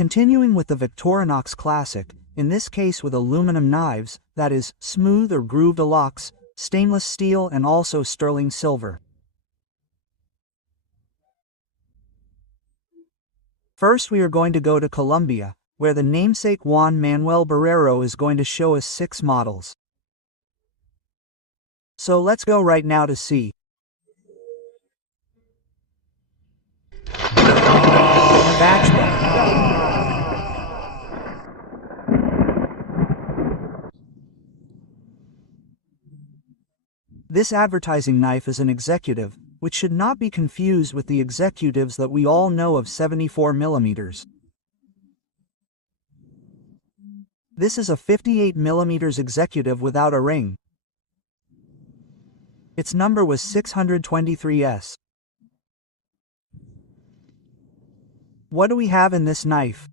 Continuing with the Victorinox classic, in this case with aluminum knives, that is, smooth or grooved Alox, stainless steel and also sterling silver. First we are going to go to Colombia, where the namesake Juan Manuel Barrero is going to show us 6 models. So let's go right now to see. This advertising knife is an executive, which should not be confused with the executives that we all know of 74mm. This is a 58mm executive without a ring. Its number was 623S. What do we have in this knife?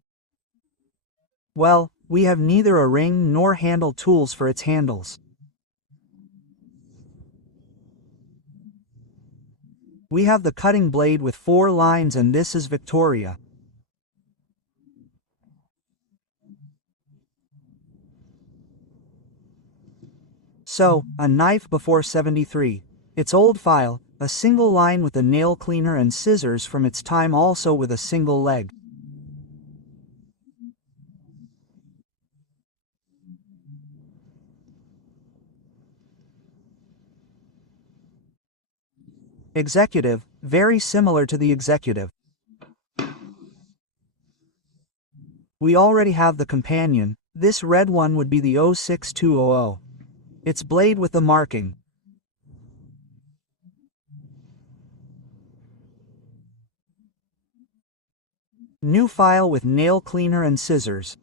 Well, we have neither a ring nor handle tools for its handles. We have the cutting blade with 4 lines, and this is Victoria. So, a knife before 73. Its old file, a single line with a nail cleaner and scissors from its time, also with a single leg. Executive, very similar to the executive. We already have the companion. This red one would be the 06200. Its blade with the marking. New file with nail cleaner and scissors.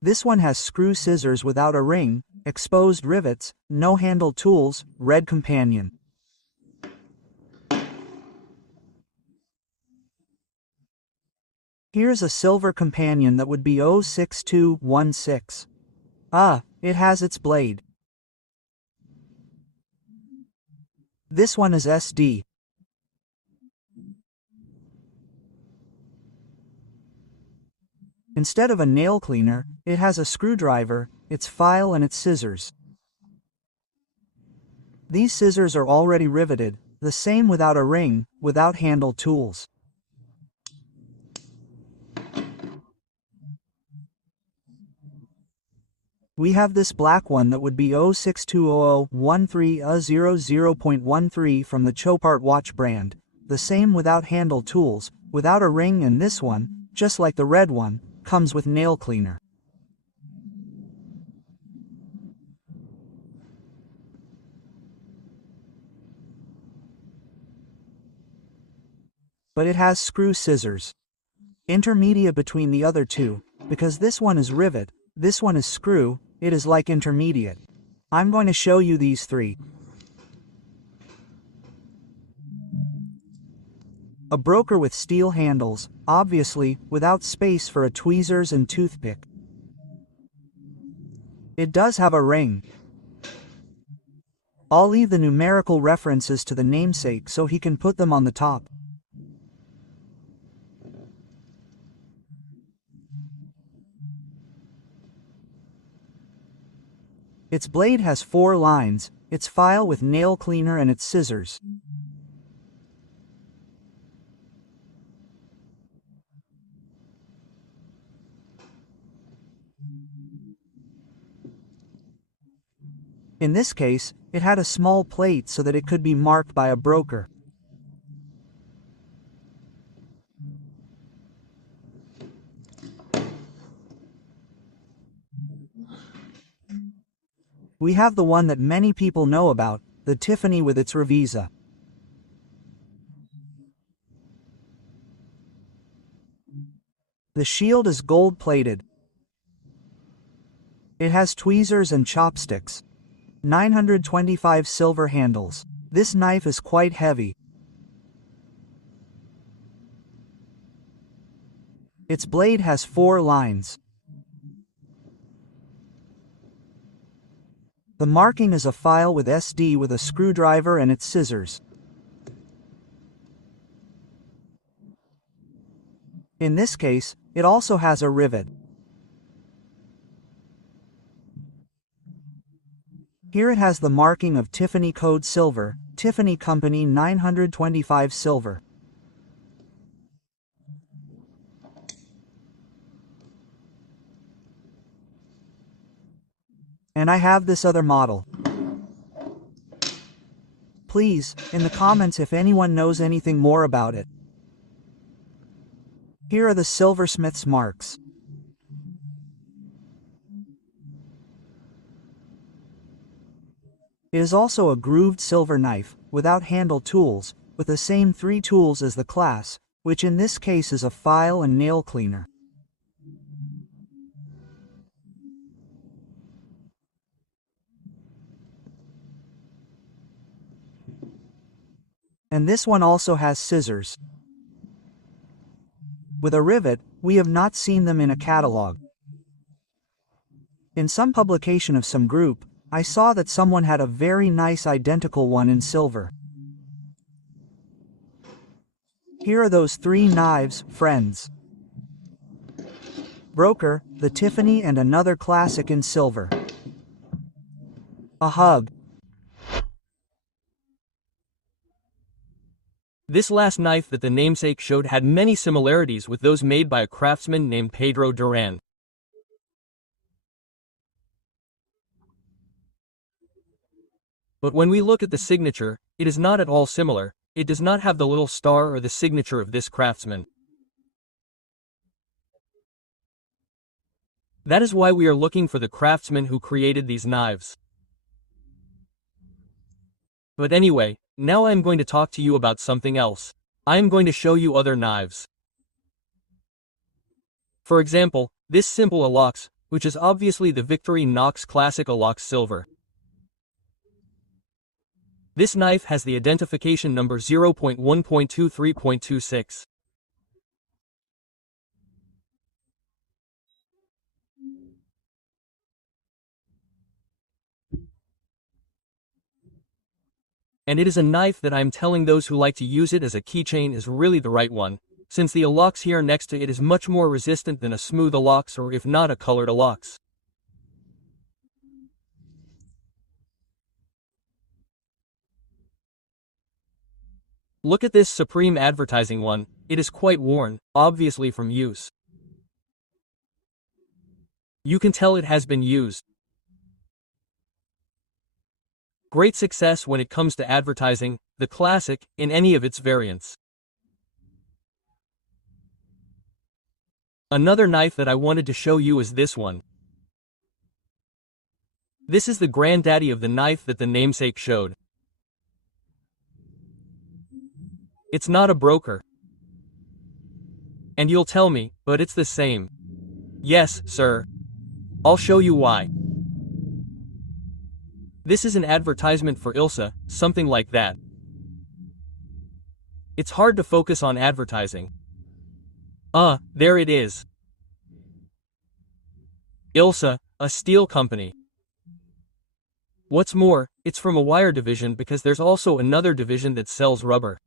This one has screw scissors without a ring, exposed rivets, no handle tools, red companion. Here's a silver companion that would be 06216. It has its blade. This one is SD. Instead of a nail cleaner, it has a screwdriver, its file and its scissors. These scissors are already riveted, the same without a ring, without handle tools. We have this black one that would be 0620013A00.13 from the Chopart watch brand, the same without handle tools, without a ring, and this one, just like the red one, comes with nail cleaner. But it has screw scissors. Intermediate between the other two, because this one is rivet, this one is screw, it is like intermediate. I'm going to show you these 3. A broker with steel handles, obviously, without space for a tweezers and toothpick. It does have a ring. I'll leave the numerical references to the namesake so he can put them on the top. Its blade has 4 lines, its file with nail cleaner and its scissors. In this case, it had a small plate so that it could be marked by a broker. We have the one that many people know about, the Tiffany with its revisa. The shield is gold-plated. It has tweezers and chopsticks. 925 silver handles. This knife is quite heavy. Its blade has 4 lines. The marking is a file with SD with a screwdriver and its scissors. In this case, it also has a rivet. Here it has the marking of Tiffany Code Silver, Tiffany Company 925 Silver. And I have this other model. Please, in the comments if anyone knows anything more about it. Here are the silversmith's marks. It is also a grooved silver knife, without handle tools, with the same 3 tools as the class, which in this case is a file and nail cleaner. And this one also has scissors. With a rivet, we have not seen them in a catalog. In some publication of some group, I saw that someone had a very nice identical one in silver. Here are those 3 knives, friends. Broker, the Tiffany and another classic in silver. A hug. This last knife that the namesake showed had many similarities with those made by a craftsman named Pedro Duran. But when we look at the signature, it is not at all similar. It does not have the little star or the signature of this craftsman. That is why we are looking for the craftsman who created these knives. But anyway, now I am going to talk to you about something else. I am going to show you other knives. For example, this simple Alox, which is obviously the Victorinox Classic Alox Silver. This knife has the identification number 0.1.23.26. And it is a knife that I am telling those who like to use it as a keychain is really the right one, since the Alox here next to it is much more resistant than a smooth Alox or if not a colored Alox. Look at this Supreme advertising one, it is quite worn, obviously from use. You can tell it has been used. Great success when it comes to advertising, the classic, in any of its variants. Another knife that I wanted to show you is this one. This is the granddaddy of the knife that the namesake showed. It's not a broker. And you'll tell me, but it's the same. Yes, sir. I'll show you why. This is an advertisement for Ilsa, something like that. It's hard to focus on advertising. There it is. Ilsa, a steel company. What's more, it's from a wire division because there's also another division that sells rubber.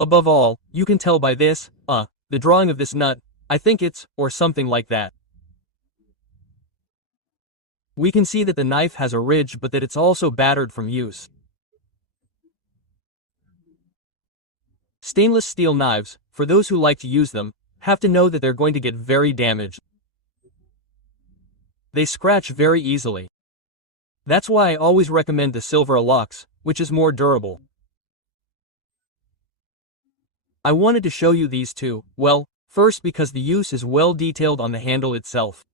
Above all, you can tell by this, the drawing of this nut, I think it's, or something like that. We can see that the knife has a ridge but that it's also battered from use. Stainless steel knives, for those who like to use them, have to know that they're going to get very damaged. They scratch very easily. That's why I always recommend the silver Alox, which is more durable. I wanted to show you these two, well, first because the use is well detailed on the handle itself.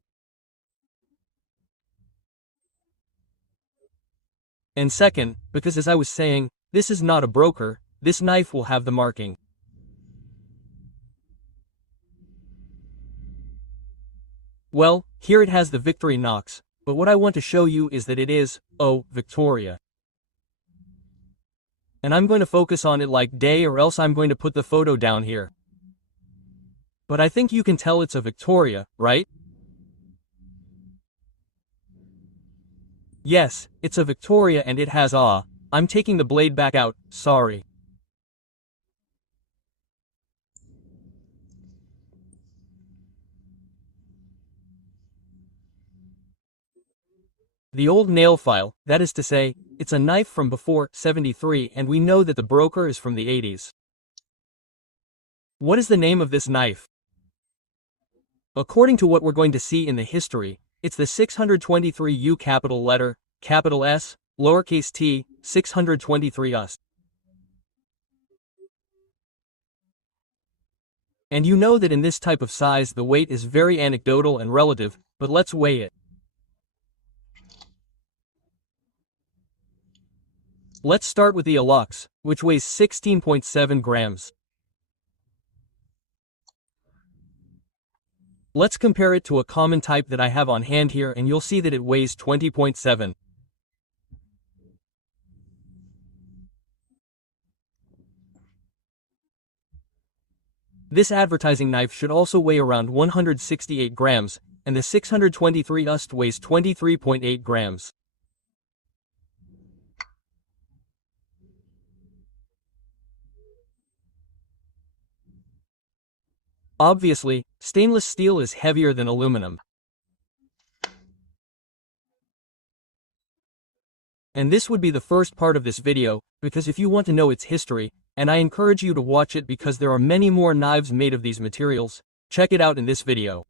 And second, because as I was saying, this is not a broker, this knife will have the marking. Well, here it has the Victorinox, but what I want to show you is that it is, Victoria. And I'm going to focus on it like day or else I'm going to put the photo down here. But I think you can tell it's a Victoria, right? Yes, it's a Victoria and it has I'm taking the blade back out, sorry. The old nail file, that is to say, it's a knife from before 73 and we know that the broker is from the 80s. What is the name of this knife? According to what we're going to see in the history, it's the 623U capital letter, capital S, lowercase t, 623 US. And you know that in this type of size the weight is very anecdotal and relative, but let's weigh it. Let's start with the Alox, which weighs 16.7 grams. Let's compare it to a common type that I have on hand here and you'll see that it weighs 20.7. This advertising knife should also weigh around 168 grams, and the 623 US weighs 23.8 grams. Obviously, stainless steel is heavier than aluminum. And this would be the first part of this video, because if you want to know its history, and I encourage you to watch it because there are many more knives made of these materials, check it out in this video.